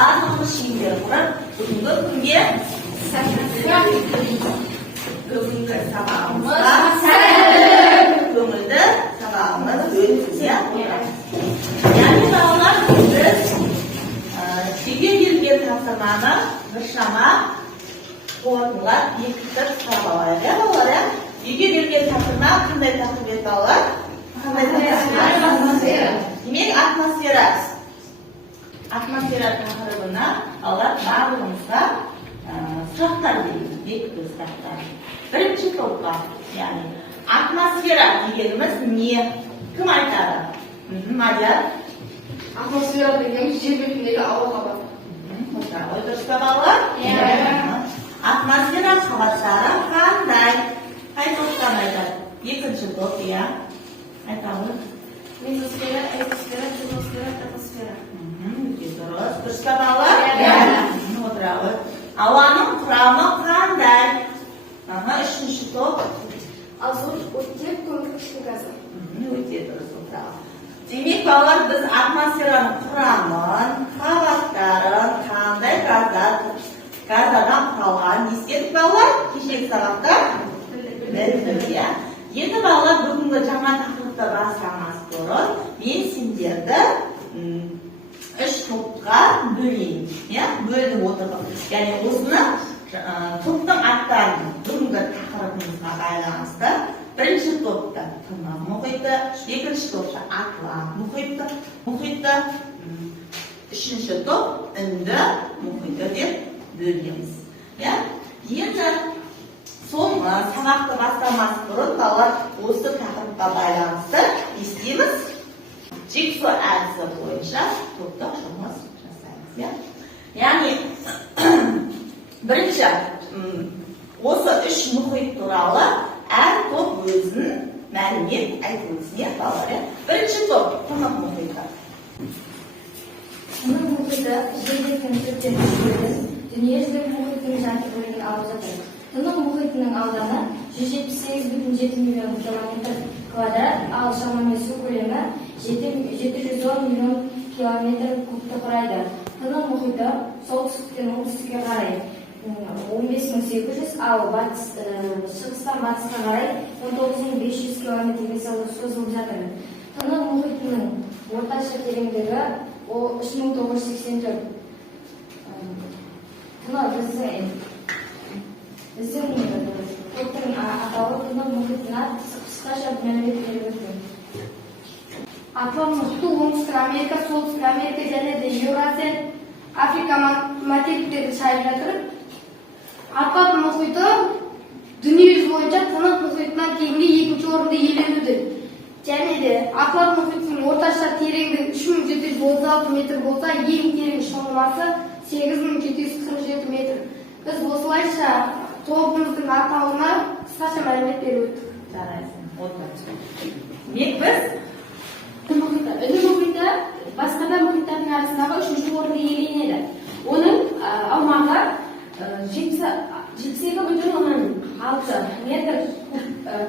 барлығымыз шеңбер құрып, бүгінгі күнге бүгінгі сабағымызға көңілді сабағымыз өтсе отырамыз. Яғни балалар, біз жеке берген тапсырманы біршама қорытындылап бекітіп қарап алайық, балалар. Жеке берген тапсырма қандай тақырып еді балалар? Демек, атмосфера тақырыбына балалар барлығымызға сұрақтар бекіту сұрақтар. Бірінші топқа, яғни атмосфера дегеніміз не? Кім айтады? Мадияр? Атмосфера дегеніміз жер бетіндегі ауа қабаты. Ой, дұрыс па балалар? Атмосфера қабаттары қандай? Қай топтан айтады? Екінші топ, иә. Айтамыз. Мезосфера, экосфера, термосфера, тропосфера. Дұрыс. Дұрыс па балалар? Отырауыз. Ауаның құрамы қандай? Үшінші топ. Азот, оттек, көмірқышқыл газы. Өте дұрыс. Отырауыз. Демек, балалар, біз атмосфераның құрамын, қабаттарын, қандай газдардан құралғанын ескердік балалар? Кешегі сабақта? Білдік, иә. Енді балалар, бүгінгі жаңа тақырыпты бастамас бұрын мен сендерді үш топқа бөлейін. Бөлініп отырдым. Яғни осыны топтың аттарын бүгінгі тақырыбымызға байланысты. Бірінші топта Тынық мұхиты, екінші топта Атлант мұхиты, үшінші топ Үнді мұхиты деп бөлеміз. Енді соңғы сабақты бастамас бұрын балалар осы тақырыпқа байланысты естиміз. Жексу әдісі бойынша топта жұмыс жасаймыз. Яғни бірінші осы үш мұхит туралы әр топ өзінің мәлімет айтып өтсін, балалар. Бірінші топ Тынық мұхиты. Тынық мұхиты жер бетінің төрттен бөлінген дүниежүзілік мұхиттың жарты бөлігін алып жатыр. Тынық мұхитының ауданы 178,7 миллион километр квадрат, ал шамамен су көлемі 710 миллион километр кубты құрайды. Тынық мұхиты солтүстіктен оңтүстікке қарай 15.800, ал шығыстан батысқа қарай 19.500 километрге созылып жатыр. Тынық мұхитының орташа тереңдігі 3984. Біздің топтың атауы Тынық мұхитына қысқаша мәлімет беріп өтті. Атлант мұхиты оңтүстік Америка, солтүстік Америка және де Еуразия, Африка материктері шайып жатыр. Атлант мұхиты дүниежүзі бойынша Тынық мұхитынан кейінгі екінші орынды иеленуде. Және де Атлант мұхитының орташа тереңдігі 3736 метр болса, ең терең шомылмасы 8747 метр. Біз осылайша тобымыздың атауына қысқаша мәлімет беріп өттік. Жарайсың, Демек біз Үнді мұхиты басқа да мұхиттардың арасындағы үшінші орынды иеленеді. Оның аумағы 72,6 метр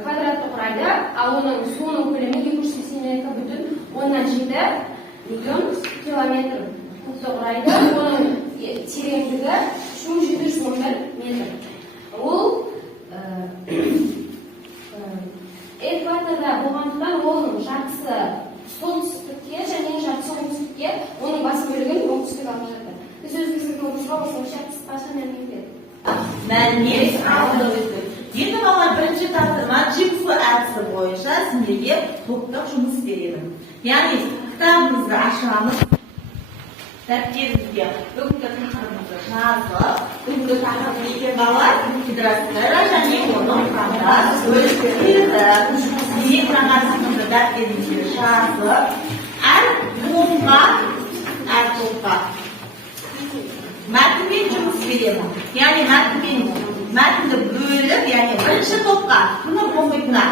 квадратты құрайды, ал оның суының көлемі 282,7 миллион километр кубты құрайды. Оның тереңдігі 3711 метр. Ол экваторда болғандықтан оның жартысы солтүстікке және жартысы оңтүстікке, оның басым бөлігін оңтүстік алып жатыр. Біз өзіміздің тобымызға осылайша қысқаша мәлімет бердік. Мәлімет алып өттік. Енді балалар, бірінші тапсырма Жексу әдісі бойынша сендерге топтық жұмыс беремін. Яғни кітабымызды ашамыз. Дәптерімізге бүгінгі тақырыбымызды жазып, бүгінгі тақырып екен балалар, гидросфера және оның құрамдас бөліктері. Демек тақырыбымызды дәптерімізге жазып, әр топқа мәтінмен жұмыс беремін. Яғни мәтінді бөліп, яғни бірінші топқа Тынық мұхитына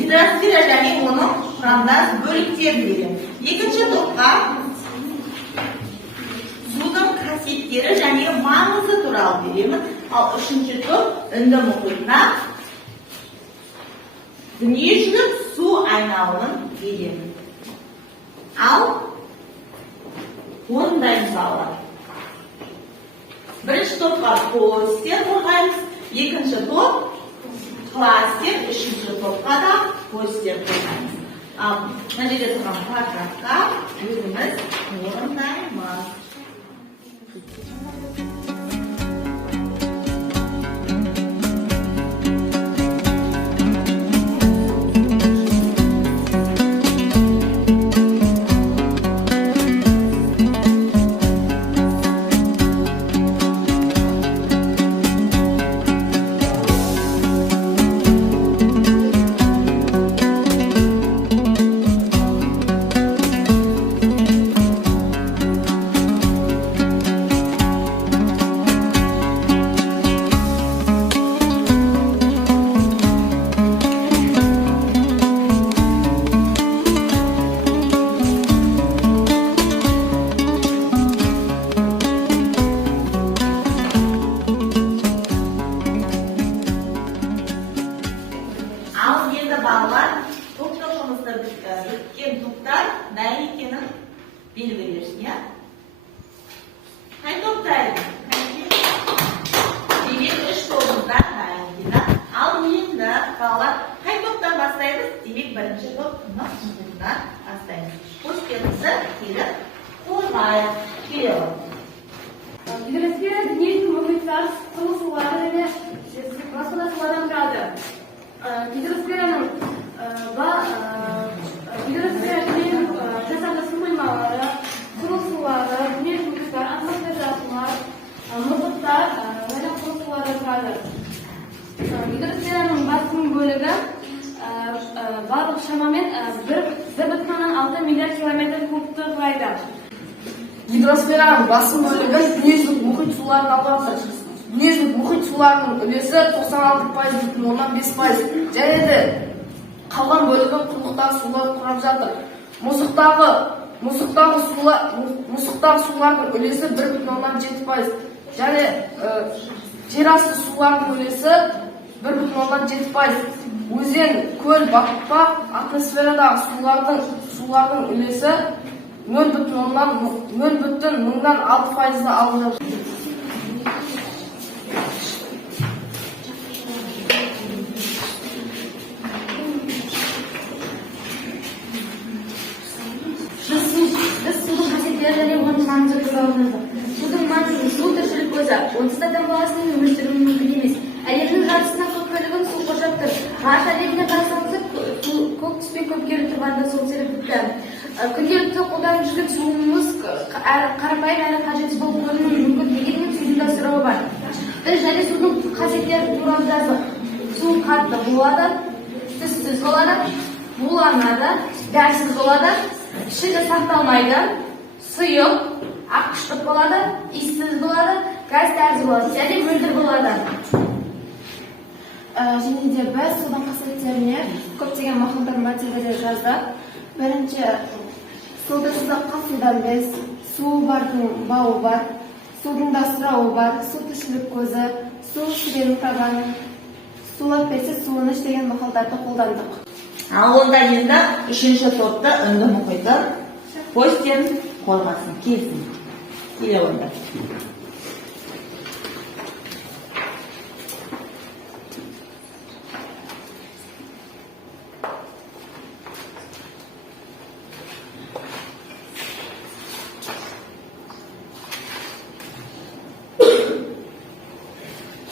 гидросфера және оның құрамдас бөліктерін беремін. Екінші топқа судың қасиеттері және маңызы туралы беремін. Ал үшінші топ Үнді мұхитына дүниежүзілік су айналымын беремін. Ал орындаймыз балалар. Бірінші топқа постер қорғаймыз, екінші топ кластер, үшінші топқа да постер қорғаймыз. Ал мына жерде тұрған квадратқа өзіміз орындаймыз. Ал енді балалар, топташымызды біткен топтар дайын екенін белгілерсін, я? Қай топтайды? Демек, үш тобымызда дайын екен. Ал енді балалар, қай топтан бастаймыз? Демек, бірінші топ тыңнан бастаймыз. Постерімізді келіп қорғайық. Келіп. Гидросфера дүниенің мұхиттар құрылысулары және басқа да суlardan тұрады. Гидросфераның дүниенің жасанды су қоймалары, құрылысулары, дүниенің мұхиттар, атмосферада сулар, мұздықтар және құрылысулардан тұрады. Гидросфераның басым бөлігі барлық шамамен 1,6 миллиард километр кубты құрайды. Гидросфераның басым бөлігі дүниежүзілік мұхит суларын алып жатыр. Дүниежүзілік мұхит суларының үлесі 96,5%, және де қалған бөлігі құрлықтағы сулар құрап жатыр. Мұздықтағы сулардың үлесі 1,7%, және жерасты сулардың үлесі 1,7%. Өзен, көл, батпақ, атмосферадағы сулардың үлесі 0,6%-ны алып жатыр. Біз судың қасиеттері және оның маңызы туралы жаздық. Судың маңызы су тіршілік көзі. Онсыз адам баласының өмір сүруі мүмкін емес. Әлемнің жартысынан көп бөлігін су қоршап тұр. Ғарыш әлеміне қарасаңыз, көк түспен көмкеріп тұрғанда сол себепті. Күнделікті қолданып жүрген суымыз қарапайым әрі қажетсіз болып көрінуі мүмкін, дегенмен судың да сұрауы бар. Біз және судың қасиеттері туралы жаздық. Су қатты болады, түссіз болады, буланады, дәрсіз болады, ішіде сақталмайды, сұйық, аққышқыш болады, иіссіз болады, газ тәрізді болады, және мөлдір болады. Және де біз судың қасиеттеріне көптеген мақалдар материалдар жаздық. Бірінші, суды сызыққа судан без, су бардың бауы бар, судың да сұрауы бар, су тіршілік көзі, су сүренің табаны, су өкпесі, суын іш деген мақалдарды қолдандық. Ал онда енді үшінші топты үнді мұхиты постерін қорғасын, келсін. Келе онда.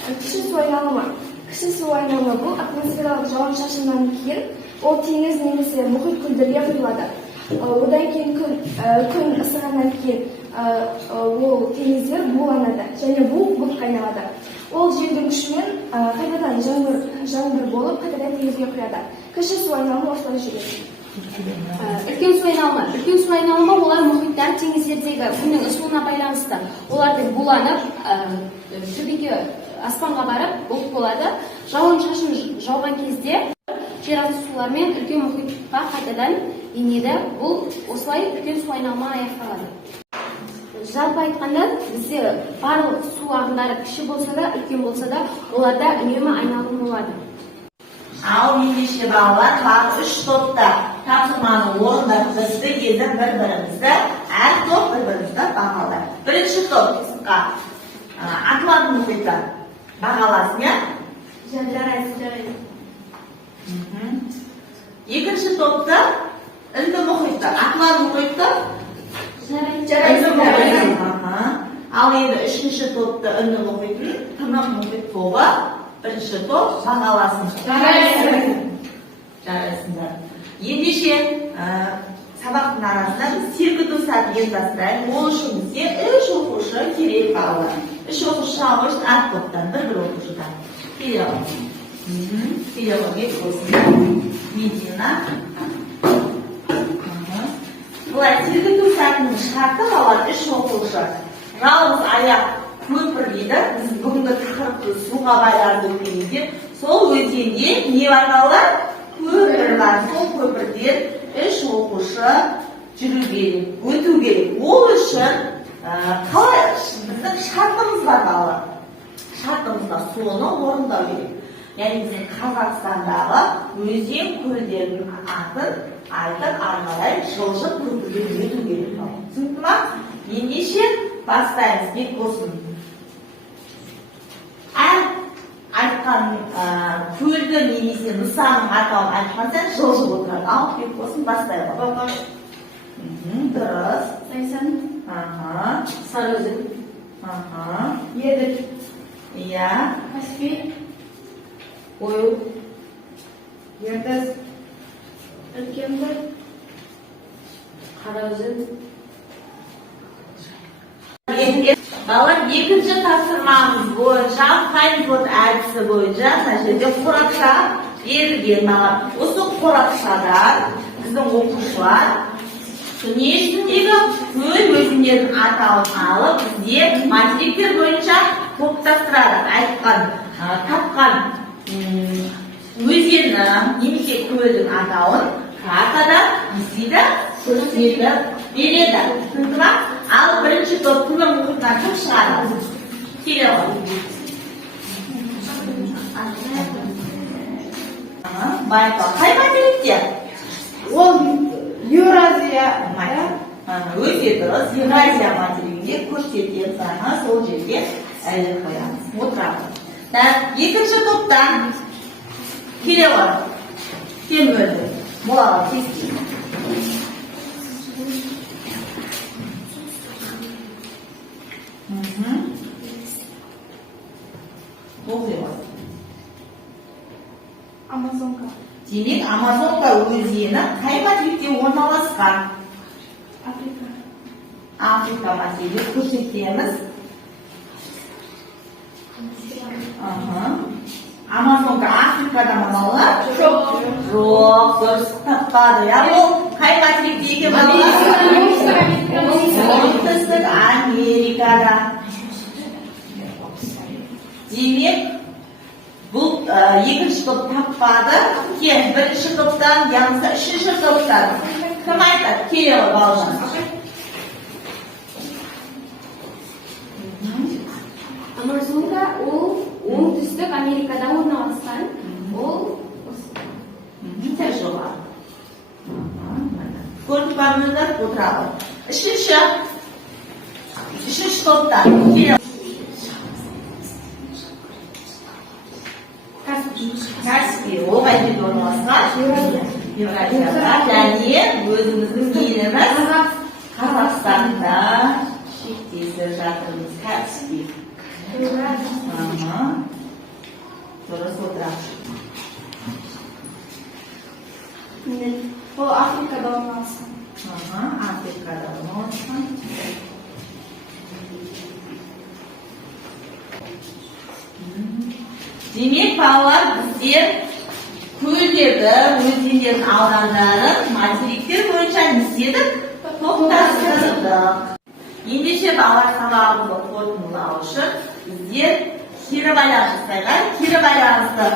Кіші су айналымы. Кіші су айналымы бұл атмосфералық жауын-шашыннан кейін ол теңіз немесе мұхит көлдерге құйылады. Одан кейін күн ысығаннан кейін ол теңіздер буланады және бұлтқа айналады. Ол желдің күшімен қайтадан жаңбыр болып қайтадан теңізге құяды. Кіші су айналымы осылай жүреді. Үлкен су айналымы. Үлкен су айналымы олар мұхиттар, теңіздердегі күннің ысуына байланысты. Оларды буланып, төбеге аспанға барып, бұлт болады. Жауын-шашын жауған кезде жерасты сулармен үлкен мұхитқа қайтадан енеді. Бұл осылай үлкен су айналымы аяқталады. Жалпы айтқанда, бізде барлық су ағындары кіші болса да, үлкен болса да, оларда үнемі айналым болады. Ал ендеше балалар, бар үш топта тапсырманы орындап бізді енді бір-бірімізді, әр топ бір-бірімізді Birinchi top qisqa Atlant muhiti бағаласын, ya? Жарайсыз. Ikkinchi topda Hind muhiti, Atlant muhiti Жарайсыз. Al endi uchinchi topda Hind muhiti, Tiniq muhit to'g'ri. Birinchi top бағаласын. Жарайсыңдар. Ендеше сабақтың арасында біз серкіту сәт ұйымдастырайық. Ол үшін бізге 3 оқушы керек қалды. 3 оқушы алу үшін әр топтан бір оқушыдан. Келеғым бет болсын. Медина. Бұлай серкіту сәтінің шарты қалар 3 оқушы. Жалғыз аяқ көпір дейді. Біз бүгінгі тақырыпты суға байланысты өткенде сол өзенде не бар қалар? Көпір бар. Сол көпірден 3 оқушы жүру керек, өту керек. Ол үшін қалай біздің шартымыз бар балалар. Шартымызда соны орындау керек. Яғни біздің Қазақстандағы өзен көлдерінің атын айтып арналай жылжып көпірден өту керек. Түсінікті ма? Ендеше бастаймыз. Бет болсын. Айтқан көлді немесе нысанның атауын айтқан сән жылжып отырады. Ал бет болсын, бастайық. Дұрыс. Зайсан. Сарыөзен. Еділ. Иә. Каспий. Ойыл. Ертіс. Үлкенді. Қараөзен. Балалар, екінші тапсырмамыз бойынша, Хайнфорд әдісі бойынша, мына жерде қорапша берілген балалар. Осы қорапшадан біздің оқушылар дүниежүзіндегі көл өзендердің атауын алып, бізде материктер бойынша топтастырады. Айтқан, тапқан өзеннің немесе көлдің атауын картадан естиді, көрсетіп береді. Түсінді ма? Ал бірінші топ Тынық мұхитынан кім шығады? Келеғым. Байқау. Қай материкте? Ол Еуразия. Өте дұрыс. Еуразия материгінде көрсететін саны сол жерге әлі қоямыз. Отырамыз. Екінші топтан Келеғым. Кем бөлді? Молаға кестейді. Амазонка. Демек, Амазонка өзені қай материкте орналасқан? Африка. Африка материгі көрсетеміз. Амазонка Африкада ма балалар? Жоқ. Жоқ, дұрыс таппады. Ол қай материкте екен балалар? Оңтүстік Америкада. Демек, бұл екінші топ таппады. Бірінші топтан, яғни үшінші топтан. Кім айтады? Келеғым балалар. Амазонка ол оңтүстік Америкада орналасқан. Ол Тәр жоғар. Көріп бармыздар, отырады. Үшінші топтан. Келеғым. Каспий, ол қай жерде орналасқан? Еуразияда. Және өзіміздің еліміз Қазақстанда шектесі жатырмыз. Каспий. Дұрыс отырады. Ол Африкада орналасқан. Африкада орналасқан. Демек, балалар, біздер көлдерді, өзендердің аудандарын материктер бойынша не істедік? Топтастырдық. Ендеше балалар сабағымызды қорытындылау үшін біздер кері байланыс жасайық. Кері байланысты